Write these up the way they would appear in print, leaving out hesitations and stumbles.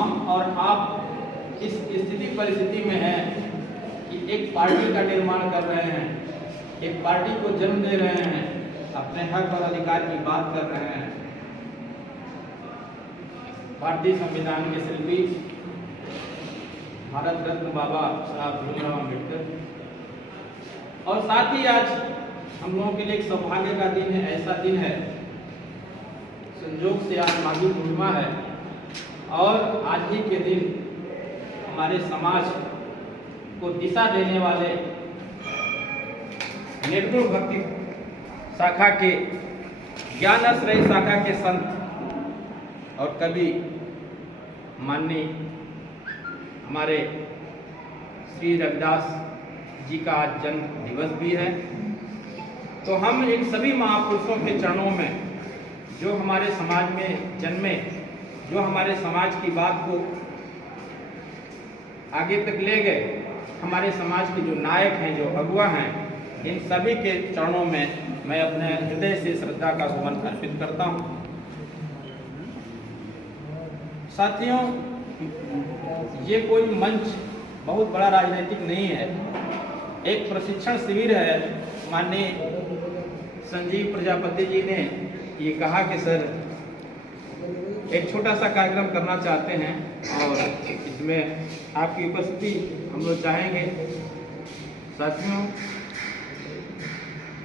हम और आप इस स्थिति परिस्थिति में हैं कि एक पार्टी का निर्माण कर रहे हैं, एक पार्टी को जन्म दे रहे हैं, अपने हक और अधिकार की बात कर रहे हैं। भारतीय संविधान के शिल्पी भारत रत्न बाबा साहब भीमराव अम्बेडकर, और साथ ही आज हम लोगों के लिए एक सौभाग्य का दिन है, ऐसा दिन है, संयोग से आज माघी पूर्णिमा है और आज ही के दिन हमारे समाज को दिशा देने वाले निर्गुण भक्ति शाखा के, ज्ञानाश्रयी शाखा के संत और कवि माननीय हमारे श्री रविदास जी का आज जन्म दिवस भी है। तो हम इन सभी महापुरुषों के चरणों में, जो हमारे समाज में जन्मे, जो हमारे समाज की बात को आगे तक ले गए, हमारे समाज के जो नायक हैं, जो अगुवा हैं, इन सभी के चरणों में मैं अपने हृदय से श्रद्धा का सुमन अर्पित करता हूँ। साथियों, ये कोई मंच बहुत बड़ा राजनीतिक नहीं है, एक प्रशिक्षण शिविर है। माननीय संजीव प्रजापति जी ने ये कहा कि सर एक छोटा सा कार्यक्रम करना चाहते हैं और इसमें आपकी उपस्थिति हम लोग चाहेंगे। साथियों,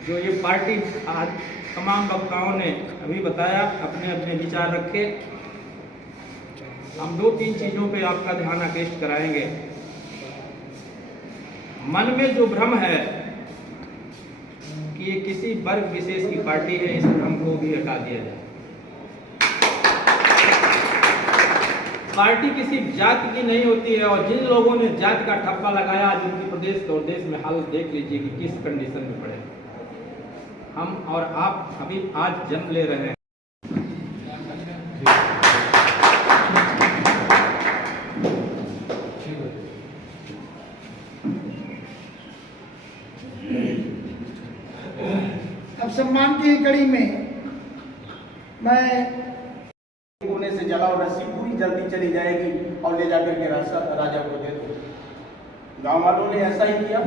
जो ये पार्टी आज तमाम वक्ताओं ने अभी बताया, अपने अपने विचार रखे, हम 2-3 चीज़ों पे आपका ध्यान आकृष्ट कराएंगे। मन में जो भ्रम है कि ये किसी वर्ग विशेष की पार्टी है, इस भ्रम को भी हटा दिया जाए। पार्टी किसी जाति की नहीं होती है, और जिन लोगों ने जाति का ठप्पा लगाया, आज उनकी प्रदेश और देश में हालत देख लीजिए कि किस कंडीशन में पड़े। हम और आप अभी आज जन्म ले रहे हैं। अब सम्मान की कड़ी में मैं कोने से जलाओ, रस्सी पूरी जल्दी चली जाएगी और ले जाकर के राजा को दे दो। गांव वालों ने ऐसा ही किया,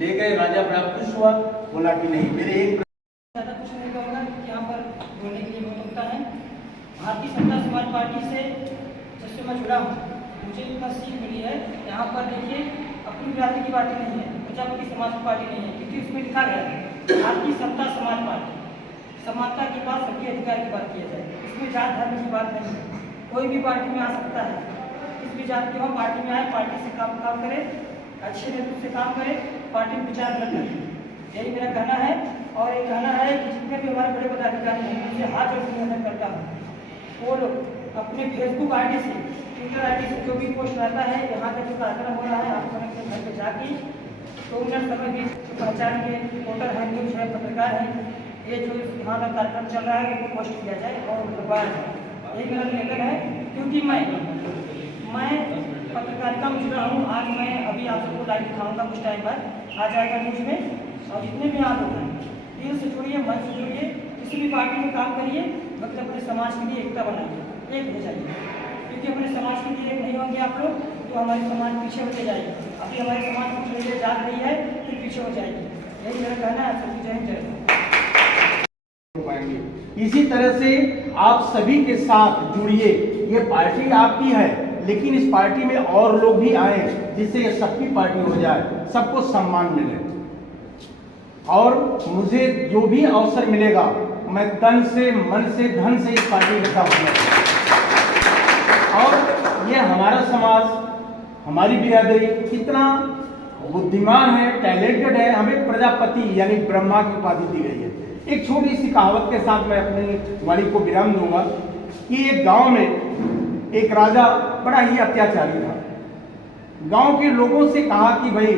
ले गए। राजा बड़ा खुश हुआ, बोला कि नहीं, मेरे एक ज़्यादा कुछ नहीं कहूँगा, यहाँ पर बोलने के लिए बहुत होता है। भारतीय जनता समाज पार्टी से जिससे मैं जुड़ा हूँ, मुझे इतना सीख मिली है। यहाँ पर देखिए, अपनी जाति की पार्टी नहीं है, प्रजापति समाज की पार्टी नहीं है, क्योंकि उसमें लिखा गया है भारतीय जनता समाज पार्टी। समानता की बात, सबके अधिकार की बात किया जाए, इसमें जात धर्म की बात नहीं है। कोई भी पार्टी में आ सकता है, किस भी जाति के हो, पार्टी में आए, पार्टी से काम करे, अच्छे नेतृत्व से काम करे, पार्टी में विचार न करें, यही मेरा कहना है। और ये कहना है कि जितने भी हमारे बड़े पदाधिकारी हैं, उनसे हाथ जोड़ के निवेदन करता हूँ, वो लोग अपने फेसबुक आईडी से, ट्विटर आईडी से जो भी पोस्ट रहता है, यहाँ का जो कार्यक्रम हो रहा है, आप लोग अपने घर पर जाके 2 मिनट समय भी पहचान के रिपोर्टर है, न्यूज है, पत्रकार है, ये जो यहाँ का कार्यक्रम चल रहा है, वो पोस्ट किया जाए और करवाया जाए, यही मेरा निवेदन है। क्योंकि मैं पत्रकारिता में जुड़ा हूँ। आज मैं अभी आप सबको लाइव दिखाऊंगा, कुछ टाइम बाद आ जाएगा न्यूज में। और जितने भी आप लोग हैं, दिल से जुड़िए, मन से जुड़िए, किसी भी पार्टी में काम करिए, मतलब अपने समाज के लिए एकता बनाइए, एक हो जाइए। क्योंकि अपने समाज के लिए एक नहीं होंगे आप लोग, तो हमारी समाज पीछे होते जाएगी। अभी हमारी समाज कुछ लिए जाग रही है, फिर पीछे हो जाएगी, यही मेरा कहना है। सबकी जय जय। इसी तरह से आप सभी के साथ जुड़िए। ये पार्टी आपकी है, लेकिन इस पार्टी में और लोग भी आए, जिससे ये सबकी पार्टी हो जाए, सबको सम्मान मिले। और मुझे जो भी अवसर मिलेगा, मैं तन से, मन से, धन से इस पार्टी के साथ हूँ। और ये हमारा समाज, हमारी बिरादरी कितना बुद्धिमान है, टैलेंटेड है, हमें प्रजापति यानी ब्रह्मा की उपाधि दी गई है। एक छोटी सी कहावत के साथ मैं अपनी वाणी को विराम दूंगा कि एक गांव में एक राजा बड़ा ही अत्याचारी था। गांव के लोगों से कहा कि भाई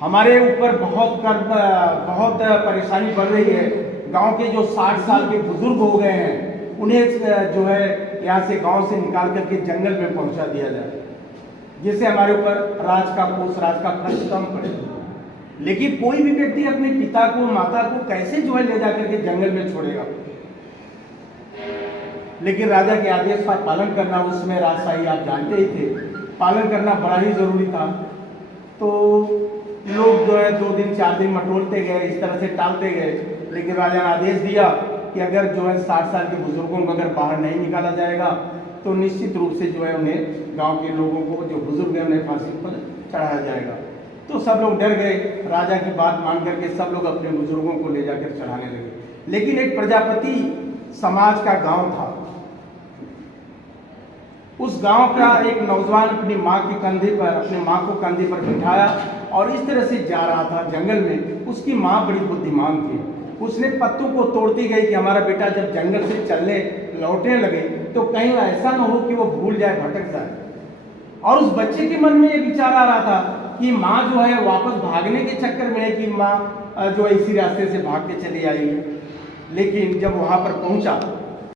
हमारे ऊपर बहुत परेशानी बढ़ रही है। गांव के जो 60 साल के बुजुर्ग हो गए हैं, उन्हें जो है यहाँ से गांव से निकाल करके जंगल में पहुंचा दिया जाए, जिससे हमारे ऊपर राज का खर्च कम पड़े। लेकिन कोई भी व्यक्ति अपने पिता को, माता को कैसे जो है ले जाकर के जंगल में छोड़ेगा। लेकिन राजा के आदेश का पालन करना उसमें राजशाही आप जानते ही थे, पालन करना बड़ा ही जरूरी था। तो लोग जो है 2 दिन 4 दिन मटोलते गए, इस तरह से टालते गए, लेकिन राजा ने आदेश दिया कि अगर जो है 60 साल के बुजुर्गों को अगर बाहर नहीं निकाला जाएगा तो निश्चित रूप से जो है उन्हें गांव के लोगों को जो बुजुर्ग हैं उन्हें फांसी पर चढ़ाया जाएगा। तो सब लोग डर गए, राजा की बात मान करके सब लोग अपने बुजुर्गों को ले जाकर चढ़ाने लगे। लेकिन एक प्रजापति समाज का गांव था, उस गांव का एक नौजवान अपनी माँ के कंधे पर, अपने माँ को कंधे पर बिठाया और इस तरह से जा रहा था जंगल में। उसकी माँ बड़ी बुद्धिमान थी, उसने पत्तों को तोड़ती गई कि हमारा बेटा जब जंगल से चलने लौटने लगे तो कहीं ऐसा न हो कि वो भूल जाए, भटक जाए। और उस बच्चे के मन में ये विचार आ रहा था कि माँ जो है वापस भागने के चक्कर में है कि माँ जो है इसी रास्ते से भाग के चली आई। लेकिन जब वहाँ पर पहुँचा